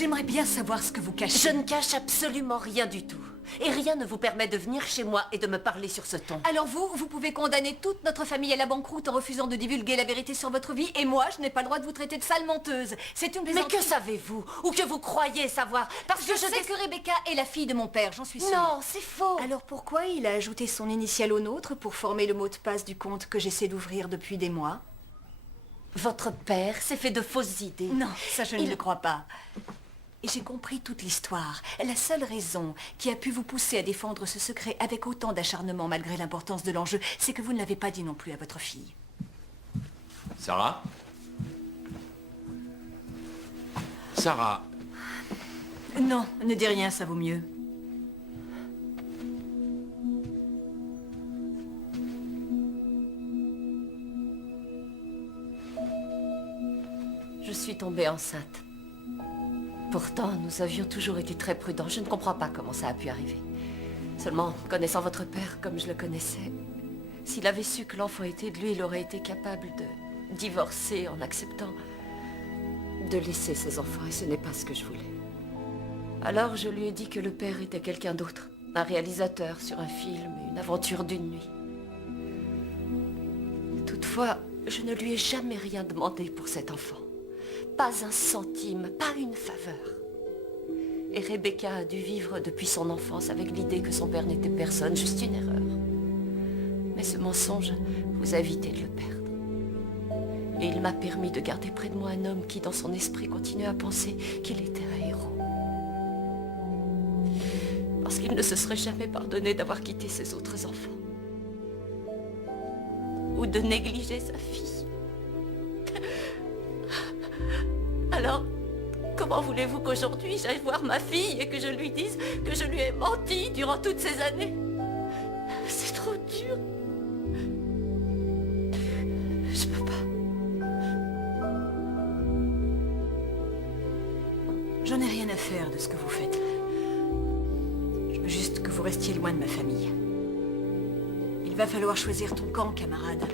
J'aimerais bien savoir ce que vous cachez. Je ne cache absolument rien du tout. Et rien ne vous permet de venir chez moi et de me parler sur ce ton. Alors vous pouvez condamner toute notre famille à la banqueroute en refusant de divulguer la vérité sur votre vie. Et moi, je n'ai pas le droit de vous traiter de sale menteuse. C'est une Mais plaisanterie. que savez-vous? Ou que vous croyez savoir? Parce que Je sais que Rebecca est la fille de mon père, j'en suis sûre. Non, c'est faux. Alors pourquoi il a ajouté son initiale au nôtre pour former le mot de passe du compte que j'essaie d'ouvrir depuis des mois? Votre père s'est fait de fausses idées. Non, ça je ne le crois pas. Et j'ai compris toute l'histoire. La seule raison qui a pu vous pousser à défendre ce secret avec autant d'acharnement malgré l'importance de l'enjeu, c'est que vous ne l'avez pas dit non plus à votre fille. Sarah? Sarah? Non, ne dis rien, ça vaut mieux. Je suis tombée enceinte. Pourtant, nous avions toujours été très prudents. Je ne comprends pas comment ça a pu arriver. Seulement, connaissant votre père comme je le connaissais, s'il avait su que l'enfant était de lui, il aurait été capable de divorcer en acceptant de laisser ses enfants. Et ce n'est pas ce que je voulais. Alors, je lui ai dit que le père était quelqu'un d'autre. Un réalisateur sur un film, une aventure d'une nuit. Toutefois, je ne lui ai jamais rien demandé pour cet enfant. Pas un centime, pas une faveur. Et Rebecca a dû vivre depuis son enfance avec l'idée que son père n'était personne, juste une erreur. Mais ce mensonge vous a évité de le perdre. Et il m'a permis de garder près de moi un homme qui, dans son esprit, continuait à penser qu'il était un héros. Parce qu'il ne se serait jamais pardonné d'avoir quitté ses autres enfants. Ou de négliger sa fille. Alors, comment voulez-vous qu'aujourd'hui j'aille voir ma fille et que je lui dise que je lui ai menti durant toutes ces années? C'est trop dur. Je peux pas. J'en ai rien à faire de ce que vous faites. Je veux juste que vous restiez loin de ma famille. Il va falloir choisir ton camp, camarade.